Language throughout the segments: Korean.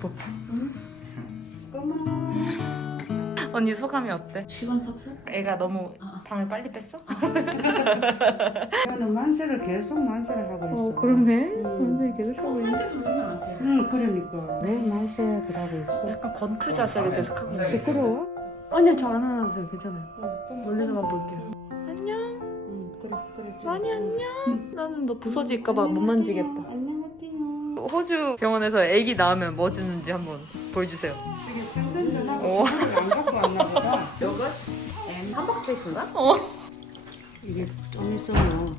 뽀뽀. 언니 소감이 어때? 시간 섭섭? 애가 너무 방을 빨리 뺐어? 나는 만세를 계속 만세를 하고 있어. 어 그러네. 음. 언니 계속 하고 있네. 돼. 응, 그러니까. 왜 만세를 하고 있어? 약간 권투 자세를 계속 하고 있네. 시끄러워? 아니요 저 안 하세요 괜찮아요. 멀리서만 볼게요. 안녕. 응, 그래, 그래. 많이 안녕. 나는 너 부서질까봐 못 만지겠다. 안녕하세요. 호주 병원에서 아기 낳으면 뭐 주는지 한번 보여주세요. 이게 생선 전화가 오. 안 갖고 왔나 보다. 함박 스테이크인가? 어. 이게 좀 있으면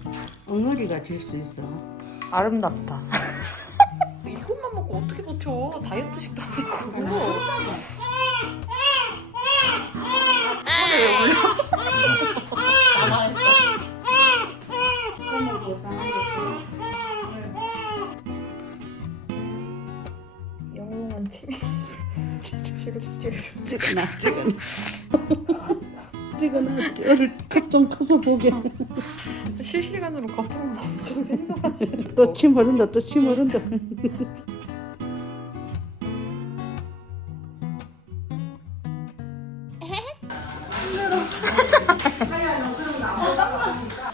엉어리가 질 수 있어. 아름답다. 이것만 먹고 어떻게 버텨? 다이어트 식도 아니고. 찍어놔, 찍어놔. 찍어놔. 어릴 턱좀 커서 보게. 실시간으로 거품은 엄청 생성하시네. 또 침 흐른다, 또 침 흐른다.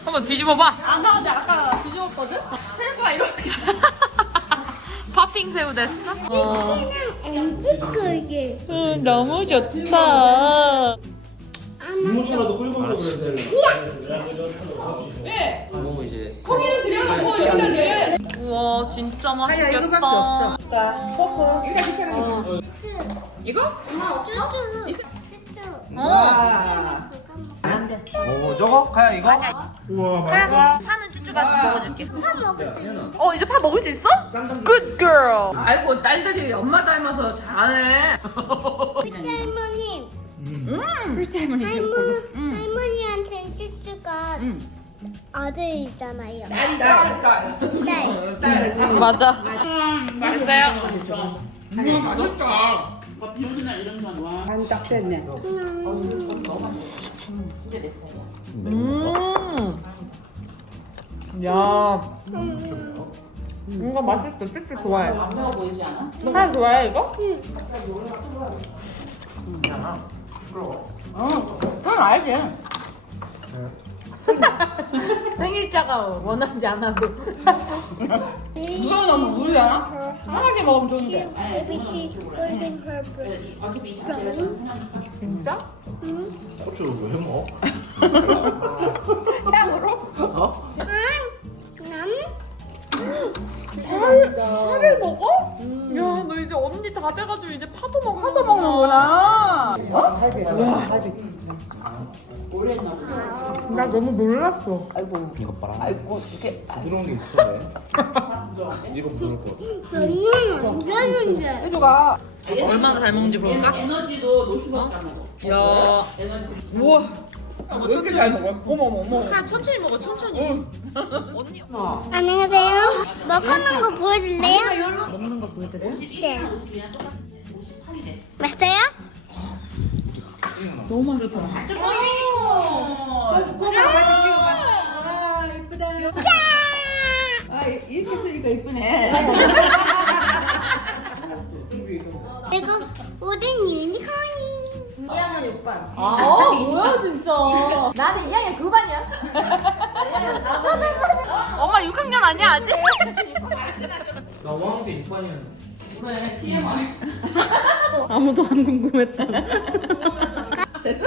한번 뒤집어봐. 안 나왔는데 아까 뒤집었거든? 새우가 이렇게. 파핑 새우 됐어? 어. 그게 음, 너무 좋다. 유모차라도 끌고 오고 그러세요. 네. 그리고 이제 거기는 드려놓고 여기다 우와, 진짜 맛있겠다. 이거밖에 없어. 엄마 쭈쭈 쭈쭈 어. 오 저거? 가야 이거? 우와 말까? 파 는 쭈쭈가 먹어줄게. 파 먹을 수 있는 어, 이제 파 먹을 수 있어? Good girl. 아이고 딸들이 엄마 닮아서 잘하네. 할머니 할머니 할머, 할머니한테 쭈쭈가 응. 아들이잖아요 딸이 딸. 딸 딸. 맞아. 맛있어요? 음, 맛있다. 한딱 됐네. 음. 야. 뭔가 맛있어. 쭈쭈 좋아해. 안 매워 보이지 않아? 파 좋아해, 이거? 그건 알지. 생일자가 원하지 않아도. 누가 너무 무리야? 편하게 먹으면 좋은데. ABC golden purple 진짜? 고추 왜 먹어? 다 돼가지고 이제 파도 먹어. 파도 먹는구나. 갈비. 나 너무 놀랐어. 아이고. 이거 봐라. 아이고 이렇게 부드러운 게 있었네. 이거 부드러울 것 같아. 너무 괜찮은데 해줘가. 얼마나 잘 먹는지 볼까? 에너지도 노시먹지 않아. 야. 우와. 어머, 천천히 잘 먹어. 어머, 어머, 어머. 아, 천천히 먹어, 천천히. 언니. 안녕하세요 먹는 거 보여줄래요? 먹는 거 보여드려요? 네 맛있어요? 아 이렇게 쓰니까 이쁘네. 그리고 우린 유니콘이 아, 뭐야, 진짜. 나는 2학년 9반이야. 엄마 6학년 아니야, 아직? 나 5학년 때 6반이었는데. 아무도 안 궁금했다. 됐어?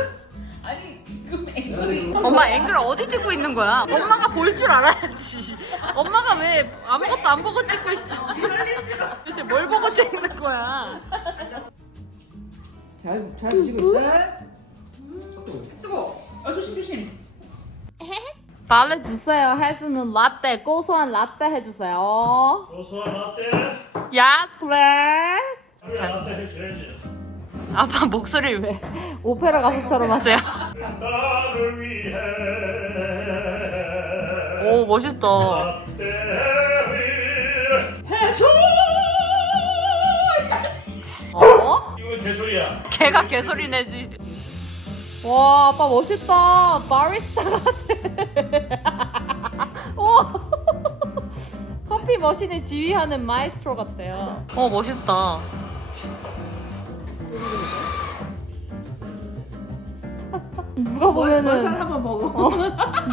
아니 지금 앵글이 엄마 앵글 어디 찍고 있는 거야? 엄마가 볼 줄 알아야지. 엄마가 왜 아무것도 안 보고 찍고 있어? 도대체 뭘 보고 찍는 거야? 잘잘 지고 있어? 뜨거워. 아 조심 조심. 말해 주세요. 혜수는 라떼, 고소한 라떼 해주세요. 고소한 라떼 Yes, please. 그래 라떼 해줘야지 아빠 목소리 왜 오페라 가수처럼 하세요? 나를 위해 오 멋있다. 라떼 해줘 개소리야 걔가 개소리 내지. 와 아빠 멋있다. 바리스타 같아. 와. 커피 머신을 지휘하는 마이스트로 같아요. 어 멋있다. 누가 보면은 맛을 한번 먹어.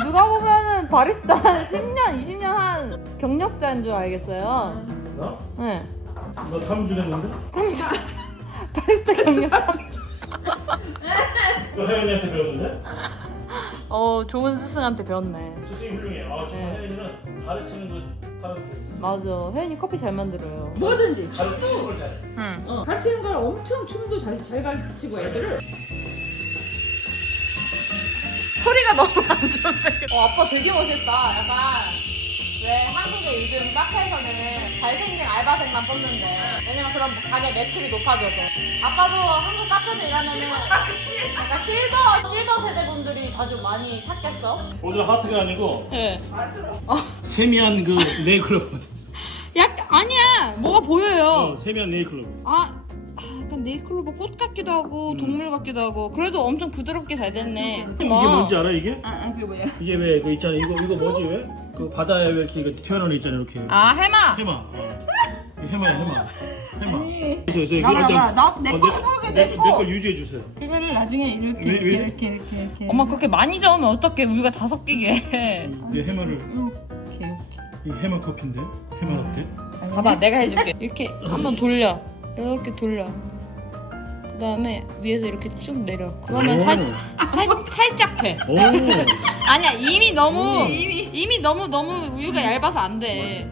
누가 보면은 바리스타 한 10년, 20년 한 경력자인 줄 알겠어요. 나? 네. 너 3주 됐는데? 바 리스타 경력. 너 혜연이한테 배웠는데? 어, 좋은 스승한테 배웠네. 스승이 훌륭해. 아 정말 혜연이는 가르치는 거 있어. 맞아. 혜연이 커피 잘 만들어요. 뭐든지 가르치는 걸 잘해. 응. 어, 가르치는 걸 엄청 춤도 잘, 잘 가르치고 애들을 소리가 너무 안 좋은데. 어, 아빠 되게 멋있다. 약간 왜 한국의 요즘 카페에서는 잘생긴 알바생만 뽑는데 왜냐면 그럼 가게 매출이 높아져서 아빠도 한국 카페에서 일하면은 약간 실버 실버 세대 분들이 자주 많이 찾겠어? 오늘 하트가 아니고 네. 세미한 그 네일클럽. 약간 아니야. 뭐가 보여요. 어, 세미한 네일클럽. 아, 네이클로버 꽃 같기도 하고 동물 같기도 하고 그래도 엄청 부드럽게 잘 됐네. 이게 뭔지 알아 이게? 아, 아 그게 뭐야? 이게 왜그 있잖아 이거 이거 뭐지 왜? 그 바다에 왜 이렇게 이거 튀어나온 애 있잖아 이렇게. 아 해마. 해마. 어. 이거 해마야 해마. 해마. 그래서 그래서 나가, 이럴 때- 나가. 나- 내 어, 거 해보게, 내 거. 내거 유지해 주세요. 그거를 나중에 이렇게 왜, 이렇게 왜? 이렇게 이렇게 이렇게 엄마 그렇게 많이 저으면 어떻게 우유가 다 섞이게? 내 해마를 이렇게 이렇게 이 해마 커피인데 해마 라떼. 봐봐 내가 해줄게. 이렇게 한번 돌려. 이렇게 돌려. 그 다음에 위에서 이렇게 쭉 내려. 그러면 살, 살 살짝 돼. 오. 아니야 이미 너무 이미, 너무 너무 우유가 얇아서 안 돼.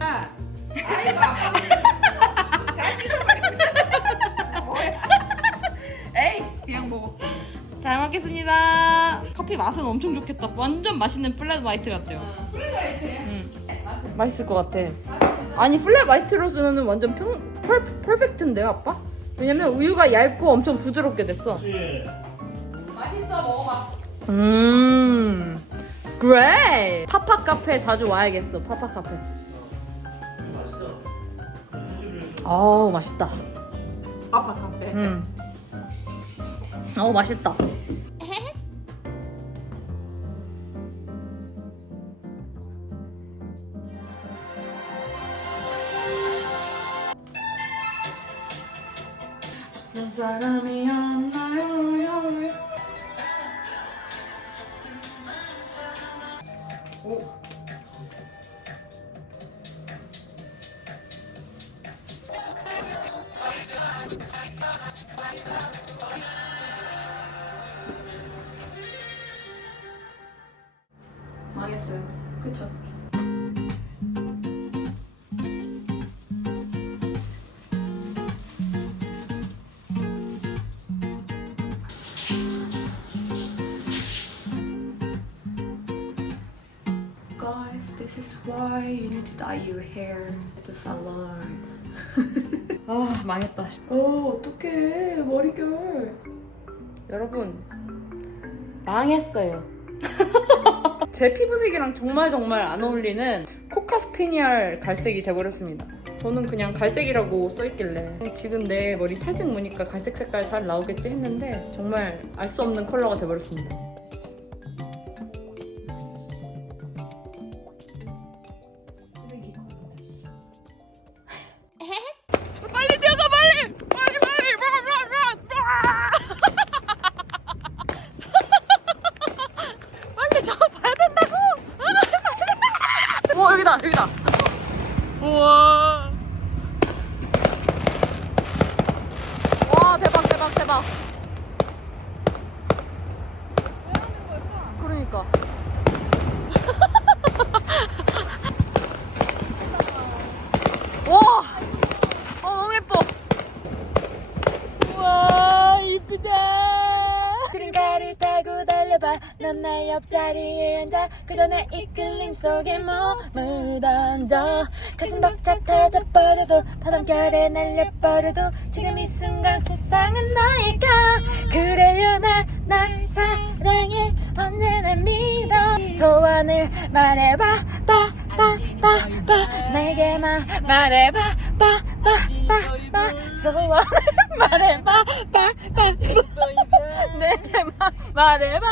에이 그냥 먹어 잘 먹겠습니다. 커피 맛은 엄청 좋겠다. 완전 맛있는 플랫 화이트 같아요. 플랫 화이트? 응. 맛있을 것 같아. 아니 플랫 화이트로서는 완전 평, 펄, 퍼펙트인데요, 아빠? 왜냐면 우유가 얇고 엄청 부드럽게 됐어. 혹시 맛있어 먹어봐 음, 그래. 파파 카페 자주 와야겠어. 파파 카페. 맛있어. 아우 맛있다. 아빠 카페 음. 어우 맛있다. 망했어요. 그쵸 this is why you need to dye your hair at the salon. 아 망했다. 어, 어떡해. 머릿결. 여러분 망했어요. 제 피부색이랑 정말 정말 안 어울리는 코카스페니알 갈색이 돼버렸습니다. 저는 그냥 갈색이라고 써있길래 지금 내 머리 탈색 무니까 갈색 색깔 잘 나오겠지 했는데 정말 알 수 없는 컬러가 돼버렸습니다. 그러니까 와 어, 너무 예뻐. 우와, 이쁘다. 그림가를 타고 달려봐. 넌 나의 옆자리에 앉아. 내 이끌림 속에 몸을 던져. 가슴 벅차 터져버려도 바람결에 날려버려도 지금 이 순간 세상은 너니까. 그래요, 날, 날 사랑해. 언제나 믿어. 소원을 말해봐. 봐, 봐, 봐, 봐. 내게만 말해봐. 봐, 봐, 봐, 봐. 소원을 말해봐. 봐, 봐, 봐. 내게만 말해봐.